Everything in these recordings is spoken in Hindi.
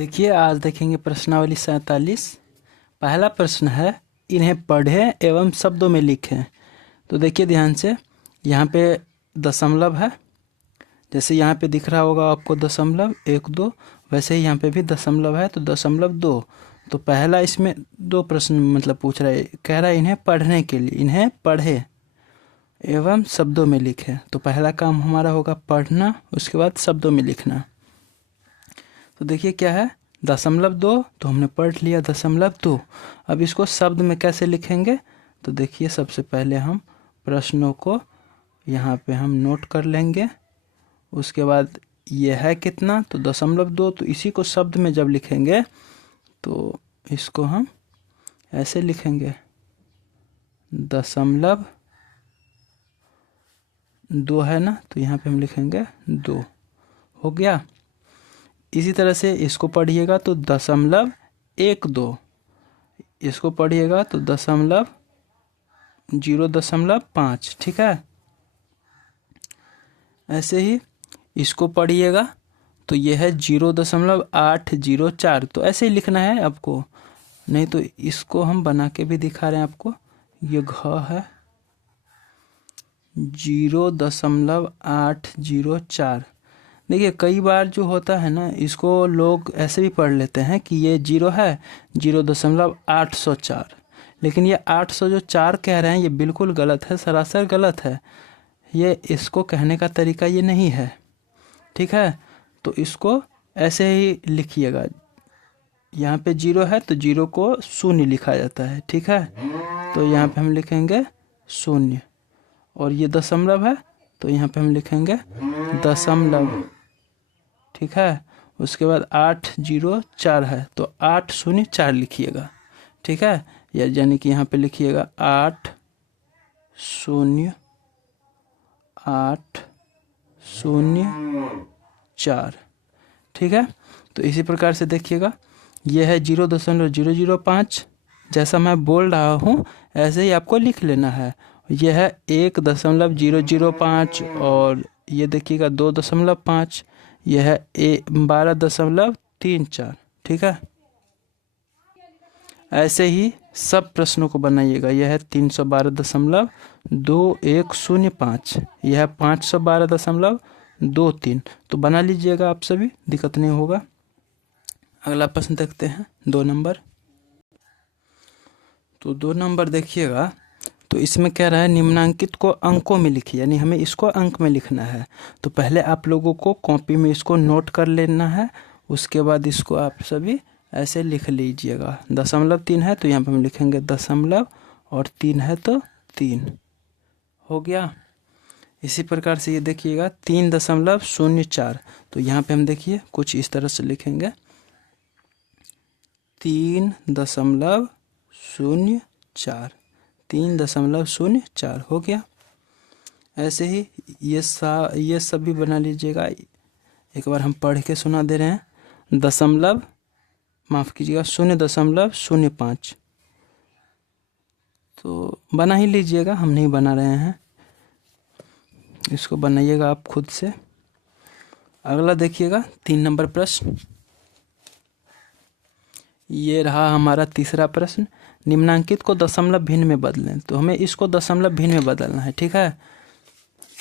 देखिए आज देखेंगे प्रश्नावली 47। पहला प्रश्न है, इन्हें पढ़ें एवं शब्दों में लिखें। तो देखिए ध्यान से, यहाँ पे दशमलव है, जैसे यहाँ पे दिख रहा होगा आपको दशमलव 1 2, वैसे ही यहाँ पे भी दशमलव है तो दशमलव 2। तो पहला इसमें दो प्रश्न मतलब पूछ रहा है, कह रहा है इन्हें पढ़ने के लिए, इन्हें पढ़े एवं शब्दों में लिखें। तो पहला काम हमारा होगा पढ़ना, उसके बाद शब्दों में लिखना। तो देखिए क्या है, दशमलव 2 तो हमने पढ़ लिया दशमलव 2। अब इसको शब्द में कैसे लिखेंगे, तो देखिए सबसे पहले हम प्रश्नों को यहाँ पे हम नोट कर लेंगे। उसके बाद ये है कितना, तो दशमलव 2, तो इसी को शब्द में जब लिखेंगे तो इसको हम ऐसे लिखेंगे, दशमलव 2 है ना, तो यहाँ पे हम लिखेंगे 2। हो गया। इसी तरह से इसको पढ़िएगा तो दशमलव 1 2, इसको पढ़िएगा तो दशमलव 0.5, ठीक है। ऐसे ही इसको पढ़िएगा तो यह है 0.804। तो ऐसे ही लिखना है आपको, नहीं तो इसको हम बना के भी दिखा रहे हैं आपको। ये घ है 0.804। देखिए कई बार जो होता है ना, इसको लोग ऐसे भी पढ़ लेते हैं कि ये 0 है 0.804, लेकिन ये 800 जो 4 कह रहे हैं ये बिल्कुल गलत है, सरासर गलत है। ये इसको कहने का तरीका ये नहीं है, ठीक है। तो इसको ऐसे ही लिखिएगा, यहाँ पे 0 है तो 0 को 0 लिखा जाता है, ठीक है। तो यहाँ पे हम लिखेंगे 0, और ये दशमलव है तो यहाँ पे हम लिखेंगे दशमलव, ठीक है। उसके बाद 804 है तो 804 लिखिएगा, ठीक है। यानी कि यहाँ पे लिखिएगा 80804, ठीक है। तो इसी प्रकार से देखिएगा, यह है 0.005, जैसा मैं बोल रहा हूँ ऐसे ही आपको लिख लेना है। यह है 1.005, और ये देखिएगा 2.5, यह है 12.34, ठीक है। ऐसे ही सब प्रश्नों को बनाइएगा। यह है 312.2105, यह है 512.23। तो बना लीजिएगा आप सभी, दिक्कत नहीं होगा। अगला प्रश्न देखते हैं 2 नंबर। तो 2 नंबर देखिएगा, तो इसमें कह रहा है निम्नांकित को अंकों में लिखिए, यानी हमें इसको अंक में लिखना है। तो पहले आप लोगों को कॉपी में इसको नोट कर लेना है, उसके बाद इसको आप सभी ऐसे लिख लीजिएगा। दशमलव 3 है तो यहाँ पे हम लिखेंगे दशमलव, और 3 है तो 3। हो गया। इसी प्रकार से ये देखिएगा 3.04, तो यहाँ पे हम देखिए कुछ इस तरह से लिखेंगे 3.04, 3.04 हो गया। ऐसे ही ये सब भी बना लीजिएगा। एक बार हम पढ़ के सुना दे रहे हैं, दशमलव माफ़ कीजिएगा 0.05, तो बना ही लीजिएगा, हम नहीं बना रहे हैं, इसको बनाइएगा आप खुद से। अगला देखिएगा 3 नंबर प्रश्न, ये रहा हमारा तीसरा प्रश्न, निम्नांकित को दशमलव भिन्न में बदलें। तो हमें इसको दशमलव भिन्न में बदलना है, ठीक है।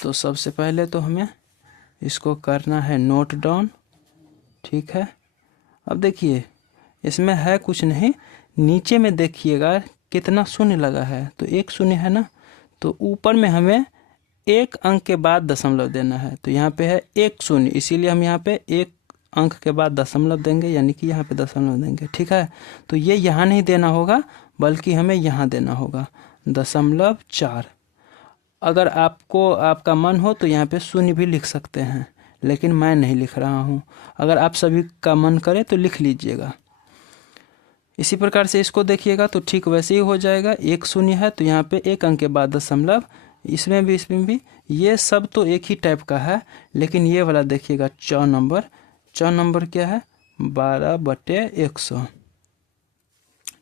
तो सबसे पहले तो हमें इसको करना है नोट डाउन, ठीक है। अब देखिए इसमें है कुछ नहीं, नीचे में देखिएगा कितना शून्य लगा है, तो 1 शून्य है ना, तो ऊपर में हमें 1 अंक के बाद दशमलव देना है। तो यहाँ पे है 1 शून्य, इसीलिए हम यहाँ पे 1 अंक के बाद दशमलव देंगे, यानी कि यहाँ पे दशमलव देंगे, ठीक है। तो ये यहाँ नहीं देना होगा, बल्कि हमें यहाँ देना होगा 0.4। अगर आपको आपका मन हो तो यहाँ पे 0 भी लिख सकते हैं, लेकिन मैं नहीं लिख रहा हूँ। अगर आप सभी का मन करे तो लिख लीजिएगा। इसी प्रकार से इसको देखिएगा तो ठीक वैसे ही हो जाएगा। 1 शून्य है तो यहाँ पे 1 अंक के बाद दशमलव, इसमें भी ये सब तो एक ही टाइप का है, लेकिन ये वाला देखिएगा 4 नंबर। 4 नंबर क्या है, 12/100,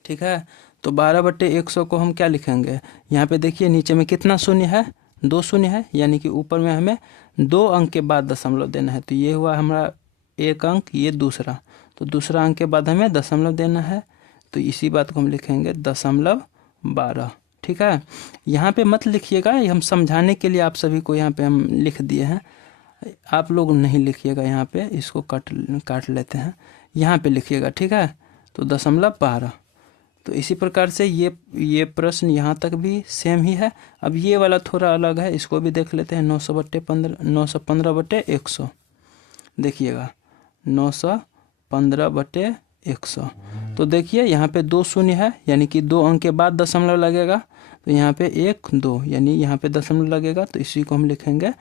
ठीक है। तो 12/100 को हम क्या लिखेंगे, यहाँ पे देखिए नीचे में कितना शून्य है, 2 शून्य है, यानी कि ऊपर में हमें 2 अंक के बाद दशमलव देना है। तो ये हुआ हमारा 1 अंक, ये दूसरा, तो दूसरा अंक के बाद हमें दशमलव देना है, तो इसी बात को हम लिखेंगे 0.12। ठीक है, यहाँ पे मत लिखिएगा, ये हम समझाने के लिए आप सभी को यहाँ पे हम लिख दिए हैं, आप लोग नहीं लिखिएगा यहाँ पे, इसको काट लेते हैं, यहाँ पे लिखिएगा। ठीक है, तो 0.12। तो इसी प्रकार से ये प्रश्न यहाँ तक भी सेम ही है। अब ये वाला थोड़ा अलग है, इसको भी देख लेते हैं। 915/100 देखिएगा, 915/100। तो देखिए यहाँ पे 2 शून्य है, यानी कि 2 अंक के बाद दशमलव लगेगा, तो यहाँ पे 1 2 यानी यहाँ पे दशमलव लगेगा, तो इसी को हम लिखेंगे।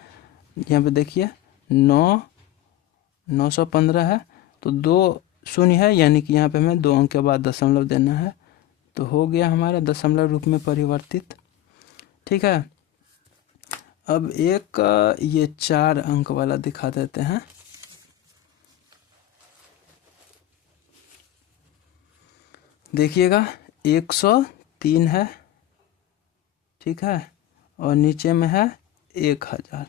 यहाँ पे देखिए 915 है, तो 2 शून्य है, यानी कि यहाँ पे हमें 2 अंक के बाद दशमलव देना है, तो हो गया हमारा दशमलव रूप में परिवर्तित। ठीक है, अब एक ये 4 अंक वाला दिखा देते हैं। देखिएगा 103 है, ठीक है, और नीचे में है 1000।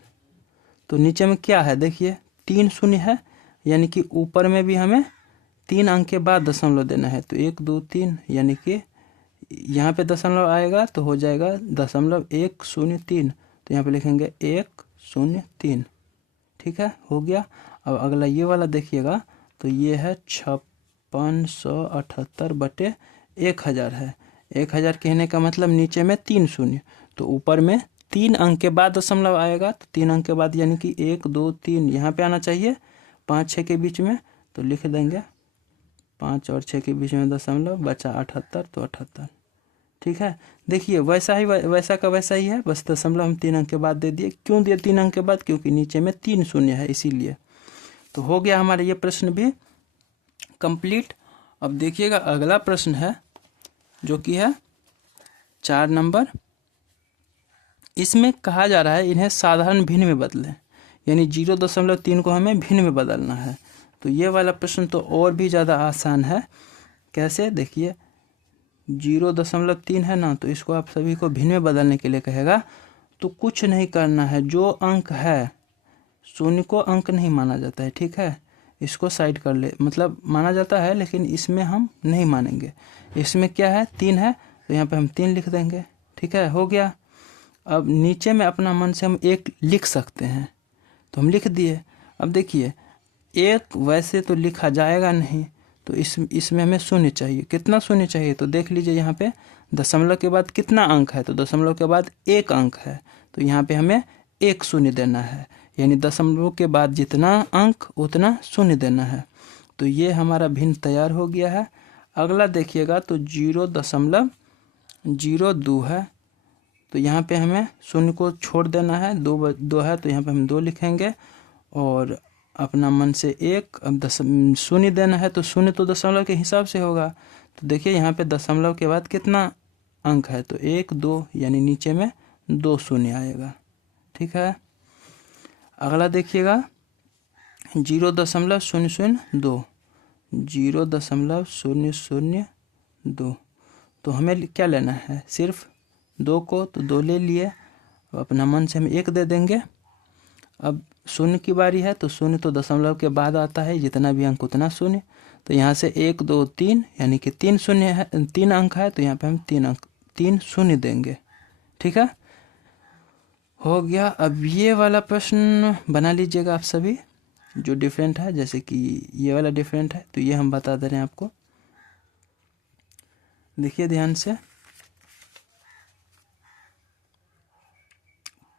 तो नीचे में क्या है, देखिए 3 शून्य है, यानी कि ऊपर में भी हमें 3 अंक के बाद दशमलव देना है, तो 1 2 3, यानी कि यहाँ पे दशमलव आएगा तो हो जाएगा 0.103, तो यहाँ पे लिखेंगे 103। ठीक है, हो गया। अब अगला ये वाला देखिएगा, तो ये है 5678/1000 है। 1000 कहने का मतलब नीचे में 3 शून्य, तो ऊपर में 3 अंक के बाद दशमलव आएगा, तो 3 अंक के बाद यानी कि 1 2 3 यहाँ पे आना चाहिए, 5 6 के बीच में, तो लिख देंगे 5 और 6 के बीच में दशमलव, बचा 78, तो 78। ठीक है, देखिए वैसा का वैसा ही है, बस दशमलव हम 3 अंक के बाद दे दिए। क्यों दिए 3 अंक के बाद, क्योंकि नीचे में 3 शून्य है, इसीलिए। तो हो गया हमारा ये प्रश्न भी कंप्लीट। अब देखिएगा अगला प्रश्न है, जो कि है 4 नंबर। इसमें कहा जा रहा है इन्हें साधारण भिन्न में बदलें, यानी 0.3 को हमें भिन्न में बदलना है। तो ये वाला प्रश्न तो और भी ज़्यादा आसान है। कैसे, देखिए 0.3 है ना, तो इसको आप सभी को भिन्न में बदलने के लिए कहेगा, तो कुछ नहीं करना है। जो अंक है, शून्य को अंक नहीं माना जाता है, ठीक है, इसको साइड कर ले, मतलब माना जाता है लेकिन इसमें हम नहीं मानेंगे। इसमें क्या है, 3 है, तो यहाँ पे हम 3 लिख देंगे। ठीक है, हो गया। अब नीचे में अपना मन से हम 1 लिख सकते हैं, तो हम लिख दिए। अब देखिए 1 वैसे तो लिखा जाएगा नहीं, तो इसमें हमें शून्य चाहिए। कितना शून्य चाहिए, तो देख लीजिए यहाँ पे दशमलव के बाद कितना अंक है, तो दशमलव के बाद 1 अंक है, तो यहाँ पे हमें 1 शून्य देना है, यानी दशमलव के बाद जितना अंक उतना शून्य देना है। तो ये हमारा भिन्न तैयार हो गया है। अगला देखिएगा, तो 0.02 है, तो यहाँ पे हमें शून्य को छोड़ देना है, 2 है, तो यहाँ पे हम 2 लिखेंगे, और अपना मन से 1, अब शून्य देना है, तो शून्य तो दशमलव के हिसाब से होगा। तो देखिए यहाँ पे दशमलव के बाद कितना अंक है, तो 1 2, यानी नीचे में 2 शून्य आएगा। ठीक है, अगला देखिएगा 0.002, 0.002। तो हमें क्या लेना है, सिर्फ 2 को, तो 2 ले लिए, अब अपना मन से हम 1 दे देंगे। अब शून्य की बारी है, तो शून्य तो दशमलव के बाद आता है, जितना भी अंक उतना शून्य, तो यहाँ से 1 2 3, यानी कि 3 शून्य है, 3 अंक है, तो यहाँ पे हम 3 शून्य देंगे। ठीक है, हो गया। अब ये वाला प्रश्न बना लीजिएगा आप सभी, जो डिफरेंट है, जैसे कि ये वाला डिफरेंट है, तो ये हम बता दे रहे हैं आपको। देखिए ध्यान से,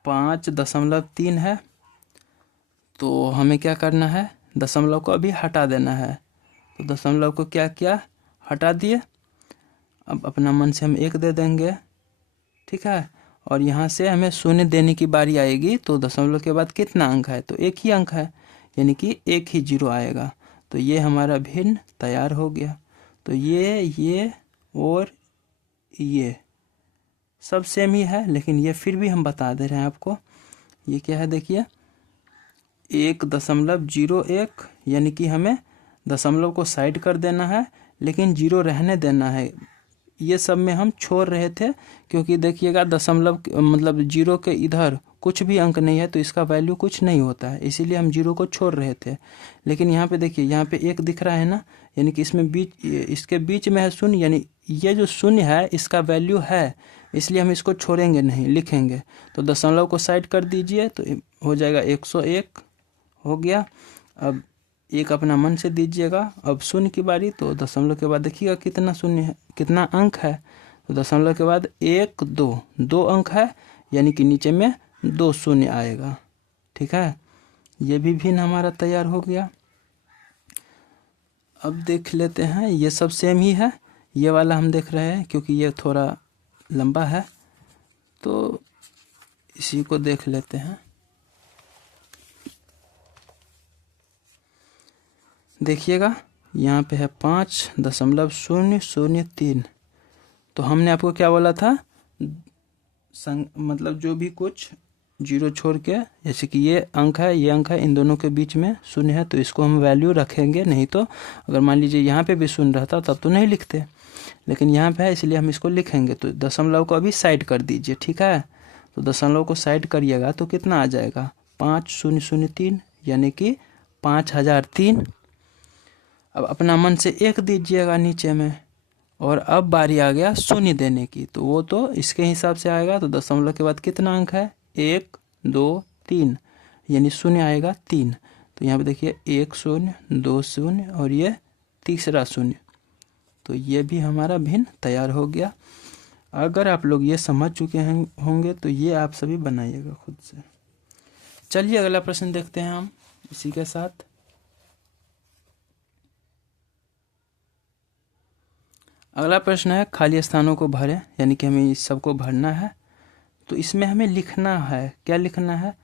5.3 है, तो हमें क्या करना है, दशमलव को अभी हटा देना है, तो दशमलव को क्या किया, हटा दिए। अब अपना मन से हम 1 दे देंगे। ठीक है, और यहाँ से हमें शून्य देने की बारी आएगी, तो दशमलव के बाद कितना अंक है, तो 1 ही अंक है, यानी कि 1 ही 0 आएगा। तो ये हमारा भिन्न तैयार हो गया। तो ये और ये सब सेम ही है, लेकिन ये फिर भी हम बता दे रहे हैं आपको। ये क्या है, देखिए 1.01, यानी कि हमें दशमलव को साइड कर देना है, लेकिन 0 रहने देना है। ये सब में हम छोड़ रहे थे, क्योंकि देखिएगा दशमलव मतलब जीरो के इधर कुछ भी अंक नहीं है तो इसका वैल्यू कुछ नहीं होता है, इसीलिए हम जीरो को छोड़ रहे थे। लेकिन यहाँ पे देखिए, यहाँ पे एक दिख रहा है ना, यानी कि इसमें इसके बीच में है शून्य, यानी ये जो शून्य है इसका वैल्यू है, इसलिए हम इसको छोड़ेंगे नहीं, लिखेंगे। तो दशमलव को साइड कर दीजिए तो हो जाएगा 101 हो गया। अब एक अपना मन से दीजिएगा। अब शून्य की बारी, तो दशमलव के बाद देखिएगा कितना शून्य है, कितना अंक है। तो दशमलव के बाद 1 2 2 अंक है, यानी कि नीचे में 2 शून्य आएगा। ठीक है, ये भी भिन्न हमारा तैयार हो गया। अब देख लेते हैं, ये सब सेम ही है, ये वाला हम देख रहे हैं क्योंकि ये थोड़ा लंबा है, तो इसी को देख लेते हैं। देखिएगा यहाँ पे है 5.003। तो हमने आपको क्या बोला था, मतलब जो भी कुछ जीरो छोड़ के, जैसे कि ये अंक है, ये अंक है, इन दोनों के बीच में शून्य है तो इसको हम वैल्यू रखेंगे। नहीं तो अगर मान लीजिए यहाँ पे भी शून्य रहता तब तो नहीं लिखते, लेकिन यहाँ पे है इसलिए हम इसको लिखेंगे। तो दशमलव को अभी साइड कर दीजिए। ठीक है, तो दशमलव को साइड करिएगा तो कितना आ जाएगा, 5003, यानी कि 5003। अब अपना मन से एक दीजिएगा नीचे में, और अब बारी आ गया शून्य देने की, तो वो तो इसके हिसाब से आएगा। तो दशमलव के बाद कितना अंक है, 1 2 3, यानी शून्य आएगा 3। तो यहाँ पे देखिए 1 0 2 0 और ये तीसरा शून्य, तो ये भी हमारा भिन्न तैयार हो गया। अगर आप लोग ये समझ चुके होंगे तो ये आप सभी बनाइएगा खुद से। चलिए अगला प्रश्न देखते हैं हम इसी के साथ। अगला प्रश्न है, खाली स्थानों को भरें, यानी कि हमें इस सबको भरना है। तो इसमें हमें लिखना है, क्या लिखना है,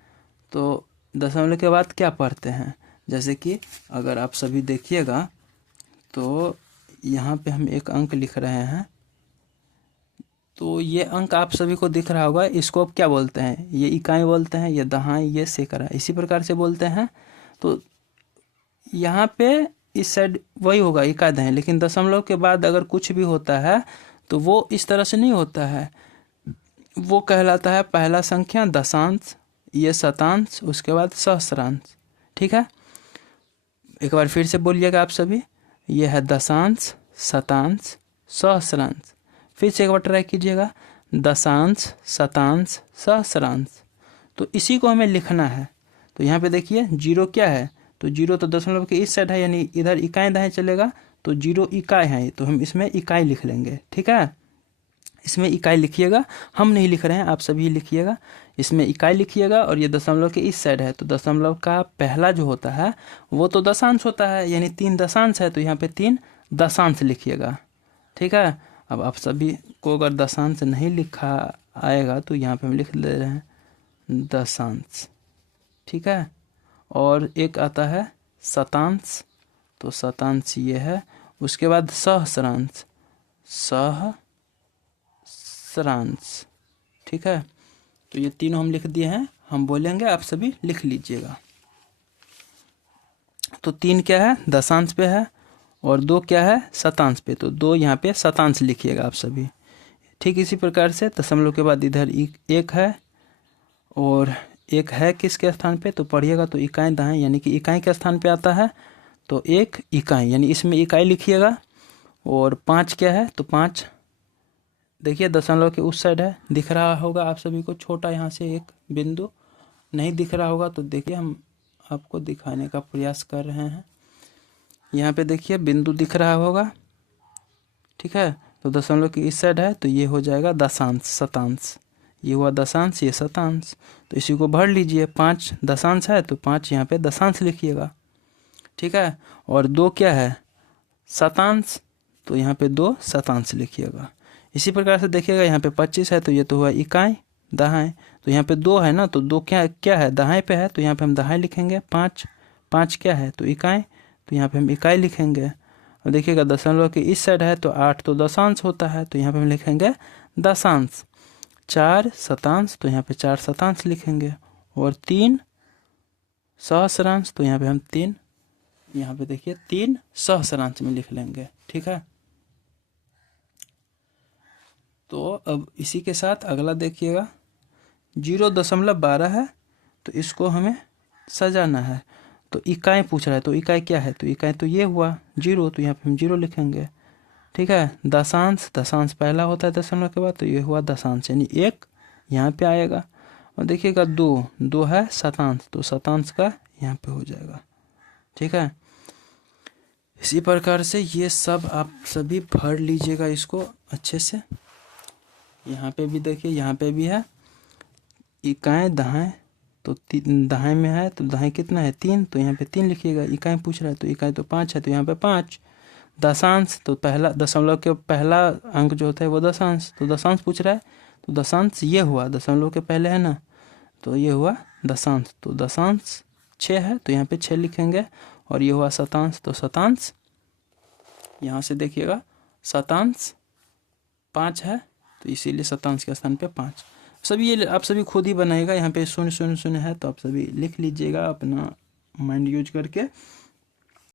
तो दशमलव के बाद क्या पढ़ते हैं। जैसे कि अगर आप सभी देखिएगा तो यहाँ पे हम एक अंक लिख रहे हैं, तो ये अंक आप सभी को दिख रहा होगा, इसको अब क्या बोलते हैं, ये इकाई बोलते हैं, ये दहाई, ये सैकड़ा, इसी प्रकार से बोलते हैं। तो यहाँ पे इस साइड वही होगा इकाई दहाई, लेकिन दशमलव के बाद अगर कुछ भी होता है तो वो इस तरह से नहीं होता है, वो कहलाता है पहला संख्या दशांश, ये शतांश, उसके बाद सहस्रांश। ठीक है, एक बार फिर से बोलिएगा आप सभी, ये है दशांश, शतांश, सहस्रांश। फिर से एक बार ट्राई कीजिएगा, दशांश, शतांश, सहस्रांश। तो इसी को हमें लिखना है। तो यहाँ पे देखिए जीरो क्या है, तो जीरो तो दशमलव के इस साइड है, यानी इधर इकाई दाएं चलेगा, तो जीरो इकाई है, तो हम इसमें इकाई लिख लेंगे। ठीक है, इसमें इकाई लिखिएगा, हम नहीं लिख रहे हैं, आप सभी लिखिएगा, इसमें इकाई लिखिएगा। और ये दशमलव के इस साइड है, तो दशमलव का पहला जो होता है वो तो दशांश होता है, यानी 3 दशांश है, तो यहाँ पे 3 दशांश लिखिएगा। ठीक है, अब आप सभी को अगर दशांश नहीं लिखा आएगा तो यहाँ पे हम लिख दे रहे हैं दशांश। ठीक है, और एक आता है शतांश, तो शतांश ये है, उसके बाद सहस्रांश, सहस्रांश। ठीक है, तो ये तीनों हम लिख दिए हैं, हम बोलेंगे आप सभी लिख लीजिएगा। तो 3 क्या है, दशांश पे है, और 2 क्या है, शतांश पे, तो 2 यहाँ पे शतांश लिखिएगा आप सभी। ठीक इसी प्रकार से दशमलव के बाद इधर एक है, और एक है किसके स्थान पे, तो पढ़िएगा तो इकाई दाएं, यानी कि इकाई के स्थान पे आता है, तो एक इकाई, यानी इसमें इकाई लिखिएगा। और 5 क्या है, तो 5 देखिए दशमलव के उस साइड है, दिख रहा होगा आप सभी को, छोटा यहाँ से एक बिंदु, नहीं दिख रहा होगा तो देखिए हम आपको दिखाने का प्रयास कर रहे हैं। यहाँ पे देखिए बिंदु दिख रहा होगा। ठीक है, तो दशमलव की इस साइड है, तो ये हो जाएगा दशांश, शतांश, ये हुआ दशांश, ये शतांश। तो इसी को भर लीजिए, 5 दशांश है तो 5 यहाँ पे दशांश लिखिएगा। ठीक है, और 2 क्या है, शतांश, तो यहाँ पे 2 शतांश लिखिएगा। इसी प्रकार से देखिएगा यहाँ पे 25 है, तो ये तो हुआ इकाई दहाई, तो यहाँ पे 2 है ना, तो 2 क्या क्या है, दहाई पे है, तो यहाँ पे हम दहाई लिखेंगे। 5 क्या है, तो इकाई, तो यहाँ पे हम इकाई लिखेंगे। और देखिएगा दशमलव के इस साइड है, तो 8 तो दशांश होता है, तो यहाँ पे हम लिखेंगे दशांश। 4 शतांश, तो यहाँ पे 4 शतांश लिखेंगे। और 3 सहस्रांश, तो यहाँ पे हम 3, यहाँ पे देखिए 3 सहस्रांश में लिख लेंगे। ठीक है, तो अब इसी के साथ अगला देखिएगा 0.12 है, तो इसको हमें सजाना है। तो इकाई पूछ रहा है, तो इकाई क्या है, तो इकाई तो ये हुआ 0, तो यहाँ पे हम 0 लिखेंगे। ठीक है, दशांश, दशांश पहला होता है दशमलव के बाद, तो ये हुआ दशांश यानी 1 यहाँ पे आएगा। और देखिएगा 2 है शतांश, तो शतांश का यहाँ पे हो जाएगा। ठीक है, इसी प्रकार से ये सब आप सभी भर लीजिएगा इसको अच्छे से। यहाँ पे भी देखिए, यहाँ पे भी है इकाई दहाई, तो दहाई में है तो दहाई कितना है 3, तो यहाँ पे 3 लिखिएगा। इकाई पूछ रहा है तो इकाई तो 5 है, तो यहाँ पे 5। दशांश तो पहला दशमलव के पहला अंक जो होता है वो दशांश, तो दशांश पूछ रहा है, तो दशांश ये हुआ दशमलव के पहले है ना, तो ये हुआ दशांश, तो दशांश 6 है, तो यहाँ पे 6 लिखेंगे। और ये हुआ शतांश, तो शतांश यहाँ से देखिएगा शतांश 5 है, तो इसीलिए शतांश के स्थान पे 5। सभी ये आप सभी खुद ही बनाइएगा। यहाँ पे 0 0 0 है, तो आप सभी लिख लीजिएगा अपना माइंड यूज करके।